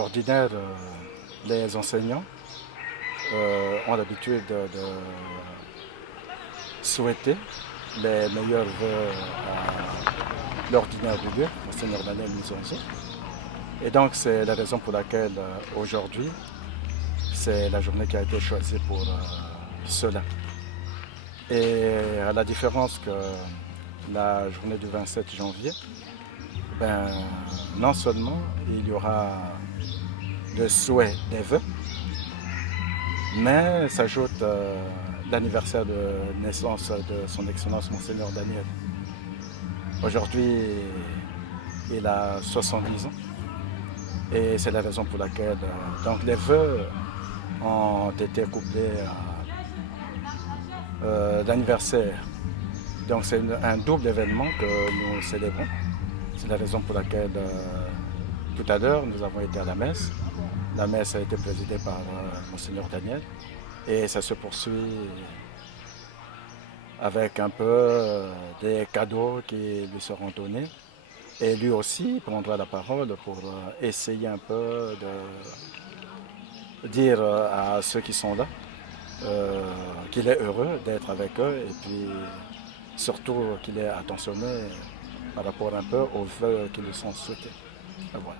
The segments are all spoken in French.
D'ordinaire, les enseignants ont l'habitude de souhaiter les meilleurs vœux à l'ordinaire du lieu, Monseigneur Daniel Mizonzo. Et donc c'est la raison pour laquelle aujourd'hui, c'est la journée qui a été choisie pour cela. Et à la différence que la journée du 27 janvier, non seulement il y aura le souhait des vœux, mais s'ajoute l'anniversaire de naissance de son Excellence Monseigneur Daniel. Aujourd'hui, il a 70 ans et c'est la raison pour laquelle donc les vœux ont été couplés à l'anniversaire. Donc c'est un double événement que nous célébrons. C'est la raison pour laquelle tout à l'heure nous avons été à la messe. La messe a été présidée par Monseigneur Daniel et ça se poursuit avec un peu des cadeaux qui lui seront donnés. Et lui aussi prendra la parole pour essayer un peu de dire à ceux qui sont là qu'il est heureux d'être avec eux et puis surtout qu'il est attentionné par rapport un peu aux vœux qui lui sont souhaités. Voilà.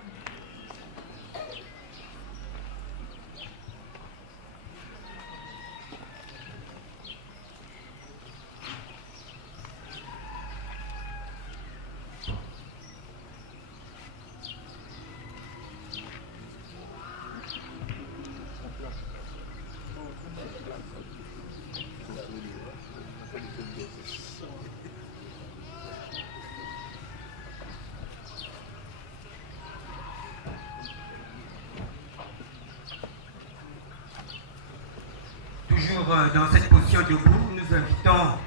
Toujours dans cette position debout, nous invitons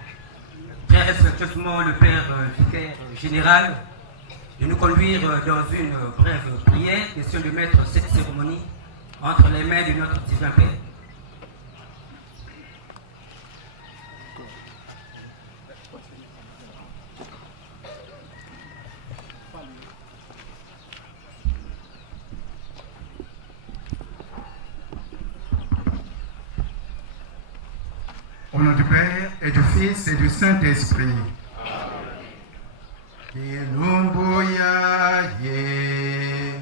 très respectueusement le Père Vicaire Général de nous conduire dans une brève prière, question de mettre cette cérémonie entre les mains de notre divin Père. Au nom du Père et du Fils et du Saint-Esprit. Kilumbuya ye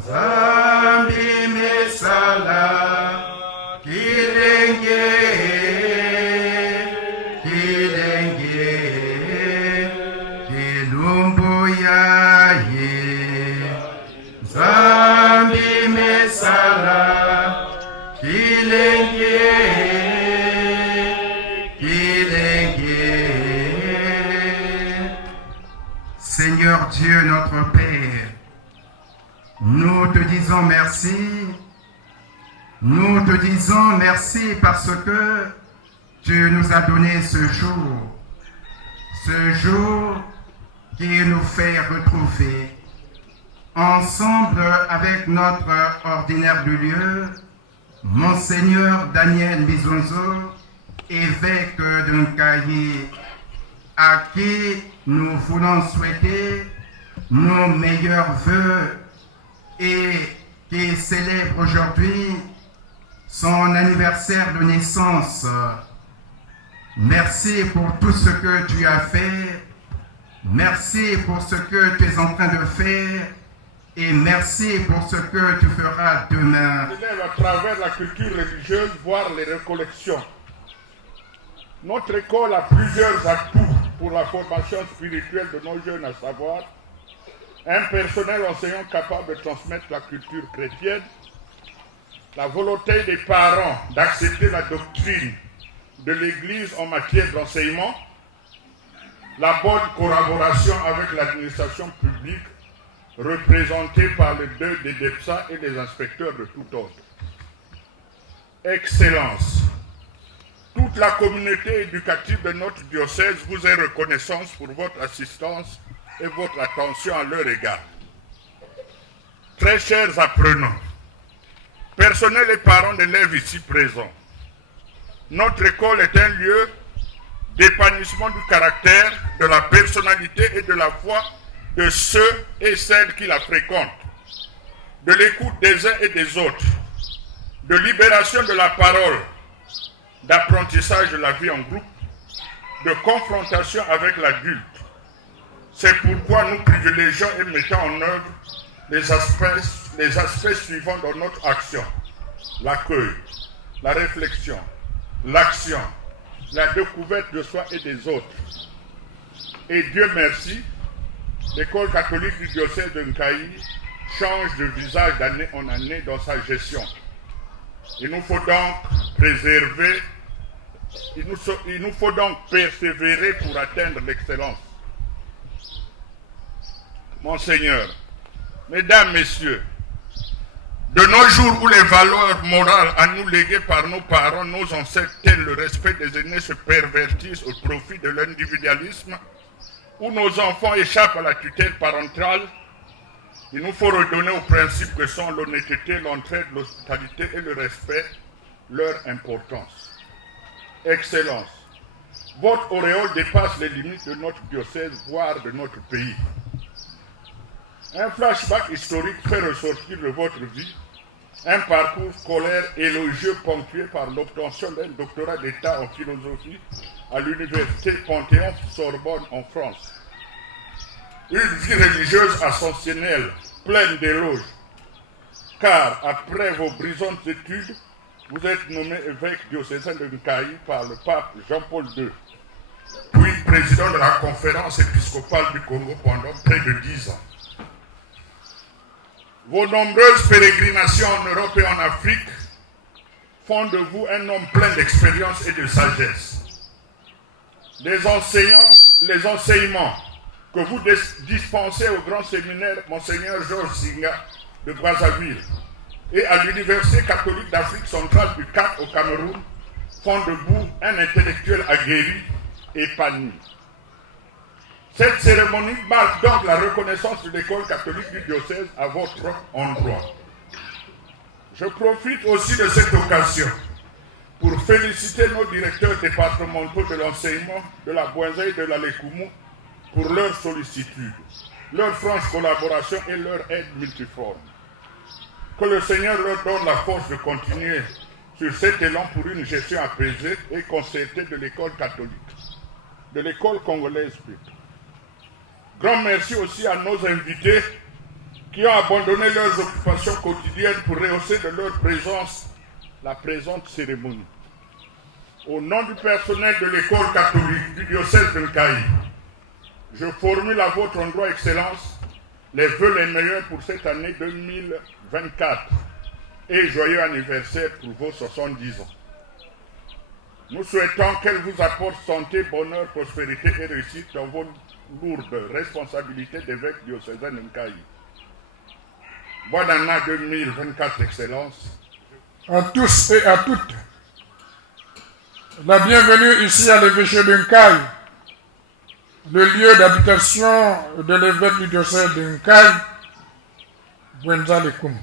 Zambi mesala Kilenge Kilumbuya ye Zambi mesala Kilenge Seigneur Dieu, notre Père, nous te disons merci. Nous te disons merci parce que tu nous as donné ce jour qui nous fait retrouver ensemble avec notre ordinaire du lieu, Monseigneur Daniel Mizonzo, évêque de Nkayi, à qui nous voulons souhaiter nos meilleurs vœux et qui célèbre aujourd'hui son anniversaire de naissance. Merci pour tout ce que tu as fait, merci pour ce que tu es en train de faire et merci pour ce que tu feras demain. À travers la culture religieuse, voir les récollections. Notre école a plusieurs atouts pour la formation spirituelle de nos jeunes, à savoir un personnel enseignant capable de transmettre la culture chrétienne, la volonté des parents d'accepter la doctrine de l'Église en matière d'enseignement, la bonne collaboration avec l'administration publique représentée par les deux des DEPSA et les inspecteurs de tout ordre. Excellence. Toute la communauté éducative de notre diocèse vous est reconnaissante pour votre assistance et votre attention à leur égard. Très chers apprenants, personnel et parents d'élèves ici présents, notre école est un lieu d'épanouissement du caractère, de la personnalité et de la foi de ceux et celles qui la fréquentent, de l'écoute des uns et des autres, de libération de la parole, d'apprentissage de la vie en groupe, de confrontation avec l'adulte. C'est pourquoi nous privilégions et mettons en œuvre les aspects suivants de notre action: l'accueil, la réflexion, l'action, la découverte de soi et des autres. Et Dieu merci, l'école catholique du diocèse de Nkayi change de visage d'année en année dans sa gestion. Il nous faut donc préserver, il nous faut donc persévérer pour atteindre l'excellence. Monseigneur, Mesdames, Messieurs, de nos jours où les valeurs morales à nous léguées par nos parents, nos ancêtres, tels le respect des aînés, se pervertissent au profit de l'individualisme, où nos enfants échappent à la tutelle parentale, il nous faut redonner aux principes que sont l'honnêteté, l'entraide, l'hospitalité et le respect leur importance. Excellence, votre auréole dépasse les limites de notre diocèse, voire de notre pays. Un flashback historique fait ressortir de votre vie un parcours scolaire élogieux ponctué par l'obtention d'un doctorat d'État en philosophie à l'université Panthéon-Sorbonne en France. Une vie religieuse ascensionnelle, pleine d'éloges, car après vos brisantes études, vous êtes nommé évêque diocésain de Nkayi par le pape Jean-Paul II, puis président de la conférence épiscopale du Congo pendant près de 10 ans. Vos nombreuses pérégrinations en Europe et en Afrique font de vous un homme plein d'expérience et de sagesse. Les enseignements que vous dispensez au grand séminaire Monseigneur Georges Singa de Brazzaville et à l'Université catholique d'Afrique centrale du Cap au Cameroun font de vous un intellectuel aguerri et épanoui. Cette cérémonie marque donc la reconnaissance de l'école catholique du diocèse à votre endroit. Je profite aussi de cette occasion pour féliciter nos directeurs départementaux de l'enseignement de la Bouenza et de la Lékoumou pour leur sollicitude, leur franche collaboration et leur aide multiforme. Que le Seigneur leur donne la force de continuer sur cet élan pour une gestion apaisée et concertée de l'école catholique, de l'école congolaise plutôt. Grand merci aussi à nos invités qui ont abandonné leurs occupations quotidiennes pour rehausser de leur présence la présente cérémonie. Au nom du personnel de l'école catholique du diocèse de Nkayi, je formule à votre endroit, Excellence, les vœux les meilleurs pour cette année 2024 et joyeux anniversaire pour vos 70 ans. Nous souhaitons qu'elle vous apporte santé, bonheur, prospérité et réussite dans vos lourdes responsabilités d'évêque diocésain de Nkayi. Bonne année 2024, Excellence. À tous et à toutes, la bienvenue ici à l'évêché de Nkayi, le lieu d'habitation de l'évêque du diocèse de Nkayi, Bouenza Lékoumou.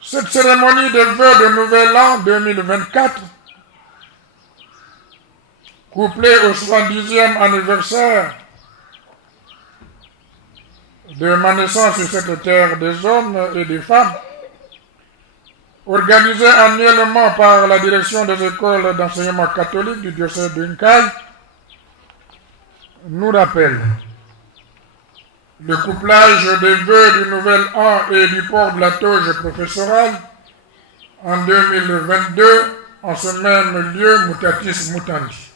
Cette cérémonie de vœux de Nouvel An 2024, couplée au 70e anniversaire de ma naissance sur cette terre des hommes et des femmes, organisée annuellement par la direction des écoles d'enseignement catholique du diocèse de Nkayi, nous rappelle le couplage des vœux du Nouvel An et du port de la toge professorale en 2022 en ce même lieu Mutatis Mutandis.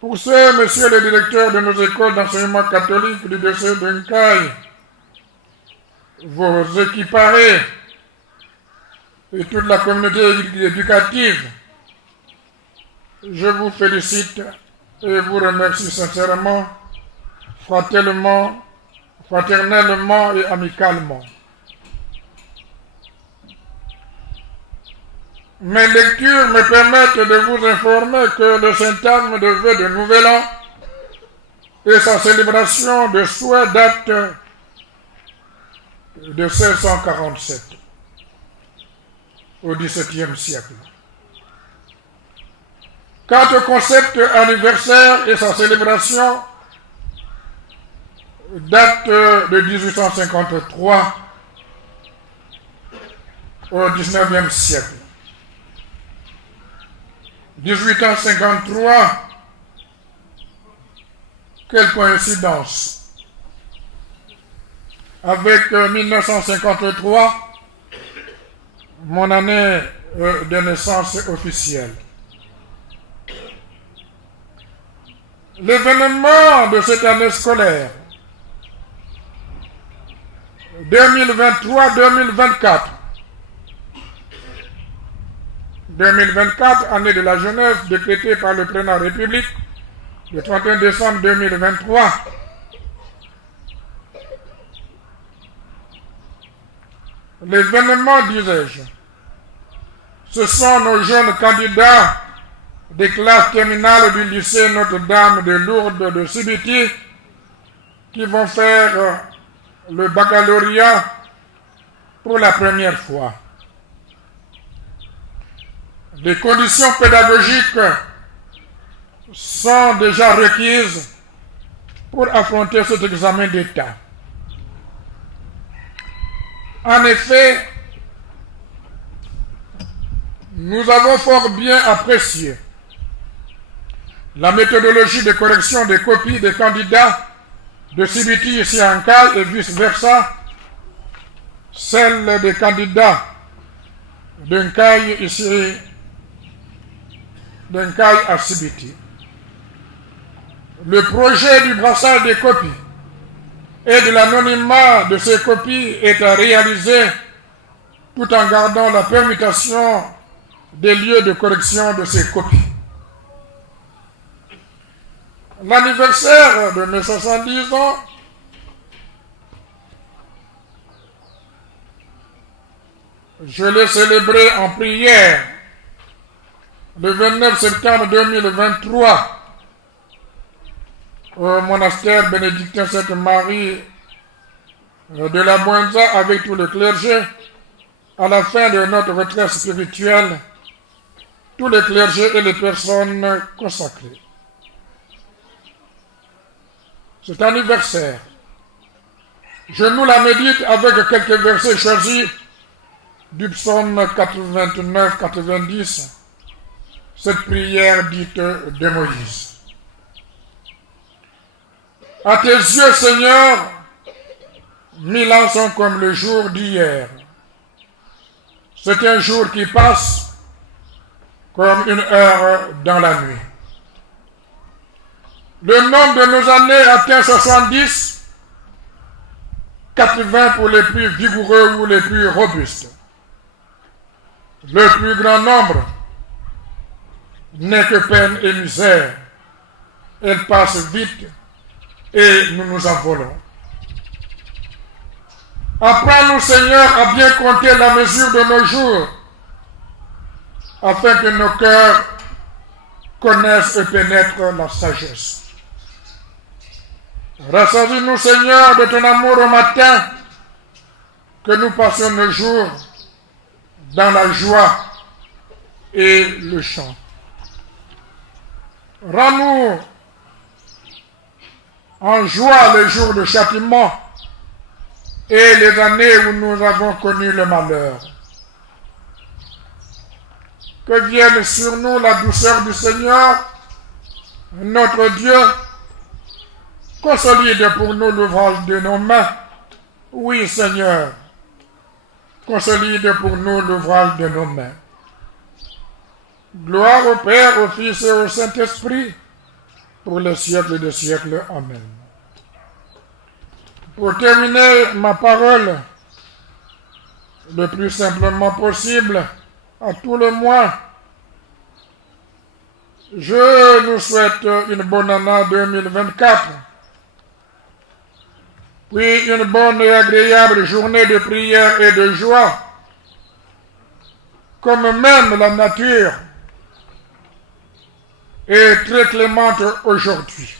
Pour ce, messieurs les directeurs de nos écoles d'enseignement catholique du diocèse de Nkayi, vos équiparés et toute la communauté éducative, je vous félicite et vous remercie sincèrement, fraternellement et amicalement. Mes lectures me permettent de vous informer que le syntagme de vœux de Nouvel An et sa célébration de souhait date de 1647, au XVIIe siècle. Quant au concept anniversaire et sa célébration, date de 1853 au 19e siècle. 1853, quelle coïncidence! Avec 1953, mon année de naissance officielle. L'événement de cette année scolaire 2023-2024, 2024, année de la jeunesse décrétée par le président de la République le 31 décembre 2023. L'événement, disais-je, ce sont nos jeunes candidats des classes terminales du lycée Notre-Dame de Lourdes de Sibiti qui vont faire le baccalauréat pour la première fois. Les conditions pédagogiques sont déjà requises pour affronter cet examen d'État. En effet, nous avons fort bien apprécié la méthodologie de correction des copies des candidats de Sibiti ici à Nkaï et vice-versa, celle des candidats de Nkaï ici, de Nkaï à Sibiti. Le projet du brassage des copies et de l'anonymat de ces copies est à réaliser tout en gardant la permutation des lieux de correction de ces copies. L'anniversaire de mes 70 ans je l'ai célébré en prière le 29 septembre 2023 au monastère bénédictin Sainte-Marie de la Buenza avec tout le clergé. À la fin de notre retraite spirituelle, tous les clergés et les personnes consacrées. Cet anniversaire, je nous la médite avec quelques versets choisis du psaume 89-90, cette prière dite de Moïse. À tes yeux, Seigneur, 1000 ans sont comme le jour d'hier. C'est un jour qui passe comme une heure dans la nuit. Le nombre de nos années atteint 70, 80 pour les plus vigoureux ou les plus robustes. Le plus grand nombre n'est que peine et misère. Elle passe vite et nous nous envolons. Apprends-nous, Seigneur, à bien compter la mesure de nos jours, afin que nos cœurs connaissent et pénètrent la sagesse. Rassasie-nous, Seigneur, de ton amour au matin, que nous passions nos jours dans la joie et le chant. Rends-nous en joie les jours de châtiment et les années où nous avons connu le malheur. Que vienne sur nous la douceur du Seigneur, notre Dieu, consolide pour nous l'ouvrage de nos mains. Oui, Seigneur, consolide pour nous l'ouvrage de nos mains. Gloire au Père, au Fils et au Saint-Esprit, pour les siècles des siècles. Amen. Pour terminer ma parole le plus simplement possible, à tout le moins, je nous souhaite une bonne année 2024, puis une bonne et agréable journée de prière et de joie, comme même la nature est très clémente aujourd'hui.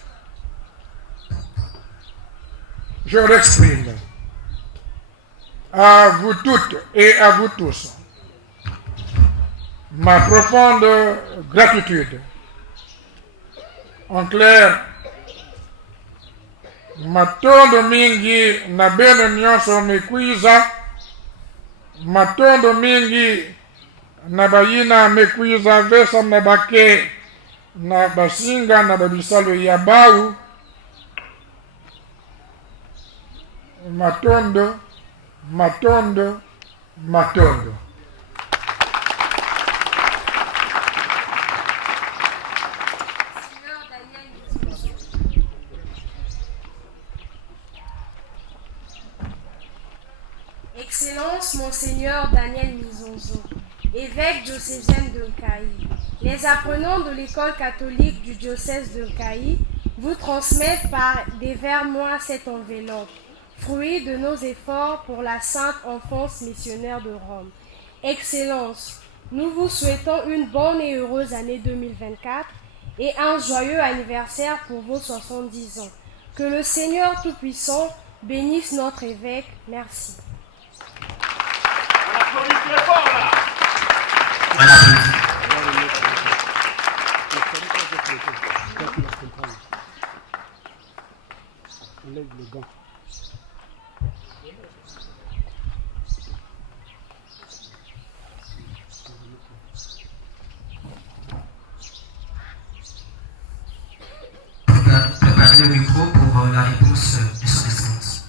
Je l'exprime à vous toutes et à vous tous ma profonde gratitude. En clair, Matondo mingi na beno nyonso mekwiza. Matondo mingi na bayina mekwiza vesa mebake na basinga na babisalo ya bau. Matondo, matondo, matondo. Excellence, Monseigneur Daniel Mizonzo, évêque diocésaine de Nkaï, les apprenants de l'école catholique du diocèse de Nkaï vous transmettent par des vers mois cette enveloppe, fruit de nos efforts pour la Sainte Enfance missionnaire de Rome. Excellence, nous vous souhaitons une bonne et heureuse année 2024 et un joyeux anniversaire pour vos 70 ans. Que le Seigneur Tout-Puissant bénisse notre évêque. Merci. Préparez le micro pour la réponse de son Excellence.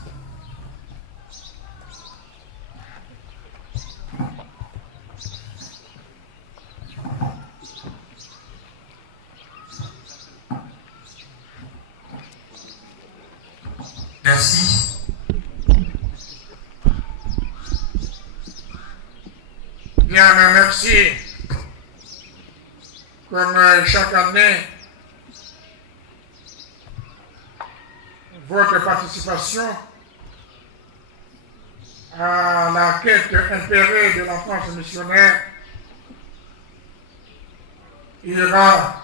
Merci. Bien, mais merci. Comme chaque année, votre participation à la quête impérée de l'enfance missionnaire ira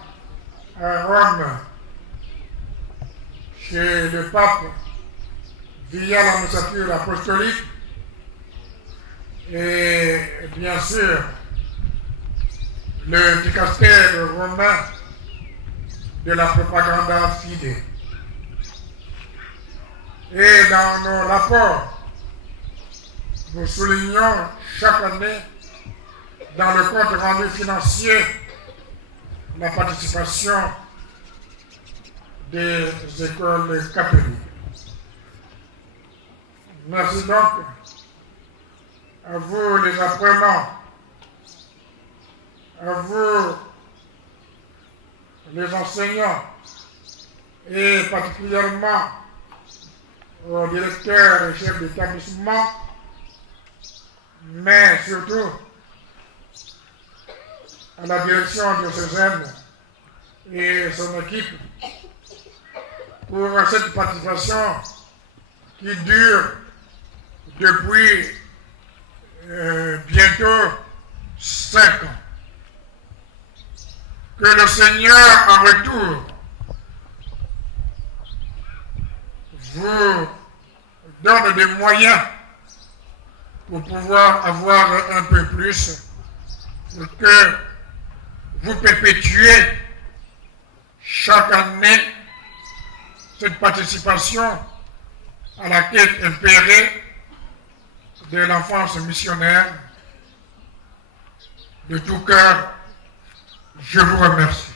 à Rome chez le pape via la messagerie apostolique et bien sûr le dicastère romain de la propaganda fide. Et dans nos rapports, nous soulignons chaque année dans le compte rendu financier la participation des écoles catholiques. Merci donc à vous les apprenants, à vous les enseignants et particulièrement aux directeurs et chefs d'établissement, mais surtout à la direction diocésaine et son équipe pour cette participation qui dure depuis bientôt 5 ans. Que le Seigneur en retour vous donne des moyens pour pouvoir avoir un peu plus, pour que vous perpétuez chaque année cette participation à la quête impérée de l'enfance missionnaire. De tout cœur, je vous remercie.